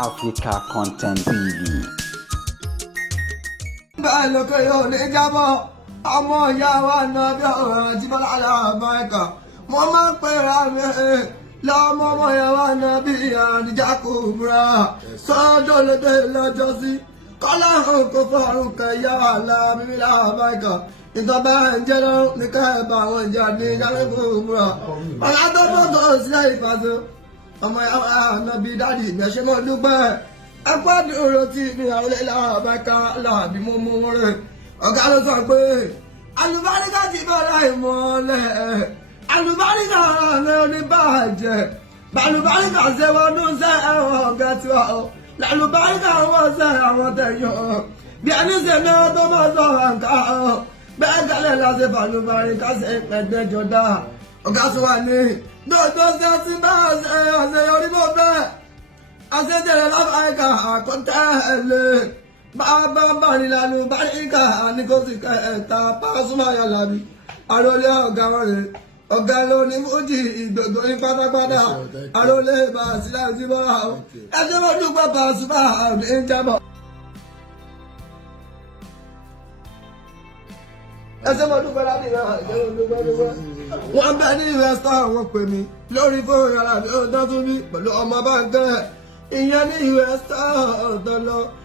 Africa Content TV. bẹ́ẹ̀ lókè yóò ní jábọ̀ ọmọ ìyá wa náà bí ọ̀rọ̀ àti bọ́lá aláàbáyíká mo máa ń pera mi lọ́mọ ọmọ ìyá wa náà bí àdìjà kò múra sọ́jọ́ lédè lọ́jọ́ sí kọ́lá hàn kó fọ́ọ̀rùn kẹyà aláàbí aláàbáyíká nǹkan bá ń jẹ́ lọ́rùn ní káyọ̀bá àwọn ìjà ní ìjálẹ̀ kò múra ọ̀gá tó fọ́tò sílẹ̀ ìfàṣọ ọmọ ìyá wa náà bí dádì ìgbẹ́sẹ̀ mọ́ dúpẹ́ ẹgbẹ́ dúró tí mi àwọn ilé làbáká làbí mo mú rẹ̀ ọ̀gá ló sọ pé àlùbáríkà ti bẹ̀rẹ̀ ìmọ̀lẹ̀ àlùbáríkà rẹ̀ oníbàjẹ́ bàlùbáríkà ṣe wọnú sẹ́ ẹ̀wọ̀n ọ̀gá tí wà ó làlùbáríkà wọ́n sẹ́ àwọn tẹ̀yọ̀ bí ẹni ṣe ní ọ tó bá sọ àǹkà ọ bẹ́ẹ̀ gálẹ̀ láti bàlùbáríkà ṣe pẹ̀lẹ́jọ dá ọ̀gá tó wà ní dòdò ṣe ti bá àṣeyọrí bó bẹ́ẹ̀ àṣetẹ̀lẹ̀ lábàáríkà àkọ́tẹ́lẹ̀ bàbá bàrìlànà bàríkà àníkóṣì kẹta Pasuma Alabi àròlé ọ̀gá wọn rẹ̀ ọ̀gá ló ní fújì ìgbògbò ní pátápátá àròlé Bàsírà Jíbọ́lá o ẹjẹ́ wọ́n dúpẹ́ Pasuma ní jábọ̀. ẹsẹ̀ mọ́ dúpẹ́ láti rà ẹ̀jẹ̀ wọ́n dúpẹ́. wọ́n bẹ ní ìrẹsítà wọn pè mí lórí fóònù Alábí ó dán tún bí pẹ̀lú ọmọ bá ń kẹ́ ìyẹn ní ìrẹsítà ọ̀dọ́ lọ.